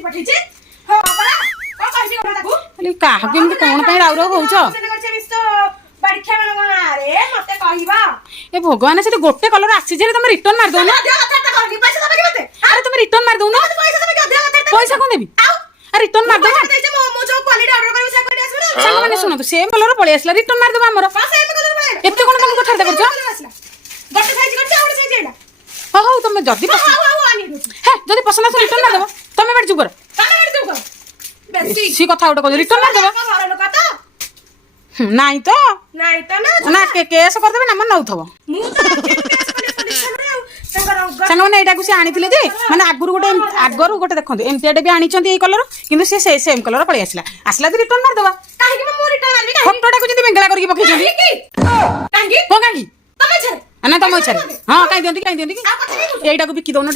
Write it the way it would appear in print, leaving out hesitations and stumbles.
କାହିଁ ପଠେଇଛି ହଁ ପରା କଣ କହିବି କଣ ତାକୁ ଖାଲି କାହାକୁ ଏମିତି କଣ ପାଇଁ ରାଉ ରାଉ ହଉଛ ବାଡ଼ିଖିଆ ମାନଙ୍କ ନାଁରେ ମତେ କହିବ ଏ ଭଗବାନ ସେଠି ଗୋଟେ କଲର ଆସିଛି ତମେ ରିଟର୍ନ ମାରି ଦଉନ ଆରେ ତମେ ରିଟର୍ନ ମାରି ଦଉନ ପଇସା କଣ ଦେବି ରିଟର୍ନ ମାରି ଦବ ସାଙ୍ଗମାନେ ଶୁଣନ୍ତୁ ସେମ କଲର ପଳେଇ ଆସିଲା ରିଟର୍ନ ମାରି ଦବ ଆମର ଏତେ କଣ ତମେ କଥାବାର୍ତ୍ତା କରୁଛ ହଉ ହଉ ତମେ ଯଦି ଯଦି ପସନ୍ଦ ଆସ ରିଟର୍ନ ମାରି ଦବ ତମେ ବାଡ଼ି ଚୁପ କର ବେଶୀ କଥା ଗୋଟେ କହୁଛ ରିଟର୍ନ ମାରି ଦବ ନାଇଁ ତ ନା କେସ୍ କରିଦେବେ ନା ଆମର ନଉଥିବ ସାଙ୍ଗମାନେ ଏଇଟାକୁ ସେ ଆଣିଥିଲେ ଯେ ମାନେ ଆଗରୁ ଗୋଟେ ଦେଖନ୍ତୁ ଏମିତିଆଟେ ବି ଆଣିଛନ୍ତି ଏଇ କଲର କିନ୍ତୁ ସେ ସେମ୍ କଲର ପଳେଇ ଆସିଲା ତ ରିଟର୍ନ ମାରିଦବା ଫଟୋଟାକୁ ଯେମିତି ବେଙ୍ଗଳା କରିକି ପକେଇଛନ୍ତି କାହିଁକି ନା ତମ ଇଚ୍ଛାରେ ହଁ କାହିଁ ଦିଅନ୍ତି କି ଏଇଟାକୁ ବିକି ଦଉନ